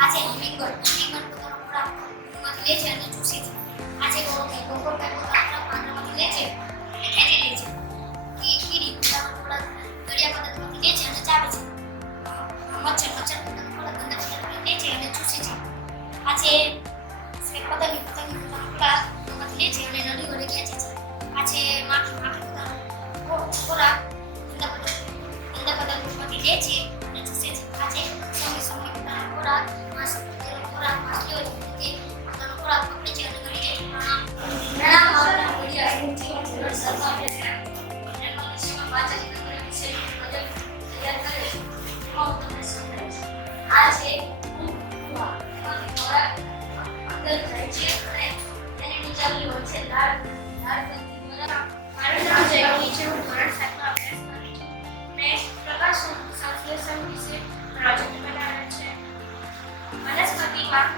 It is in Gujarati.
આ છે હમિંગબર્ડ પોતાનો ખોરાક માંથી લે છે અને ચૂસે છે. આ છે કોકરપેટ પોતાનો ખોરાક પાંદડામાંથી લે છે અને ખેંચી લે છે. કીડી પોતાનો ખોરાક ગળિયા પદાર્થમાંથી લે છે અને ચાવે છે. મચ્છર પોતાનો ખોરાક ગંદા પદાર્થમાંથી લે છે અને ચૂસે છે. આ છે પતંગ પોતાનો ખોરાક માંથી લે છે અને નળી વડે ખેંચે છે. આ છે માખી પોતાનો ખોરાક ગંદા પદાર્થમાંથી લે છે અને ચૂસે છે. આ છે સમય પોતાનો ખોરાક માછલીઓ તે પોતાનો ખોરાક પકડે છે અને ગળી જાય છે. ઘણા માવના ઘડિયાળ સરકાર છે એનો વિષયમાં વાંચે છે અને વિષય બદલ તૈયાર કરે છે. હું તમને સમજાવું છું. આ છે ખોરાક અંદર જાય છે અને તેની નીચાલી હોય છે લાળ ગ્રંથિ દ્વારા. મારું નામ જયવણી છે. હું ધોરણ 7માં અભ્યાસ કરું છું. મેં પ્રકાશ સંશ્લેષણ વિશે પ્રોજેક્ટ બનાવ્યો છે. વનસ્પતિમાં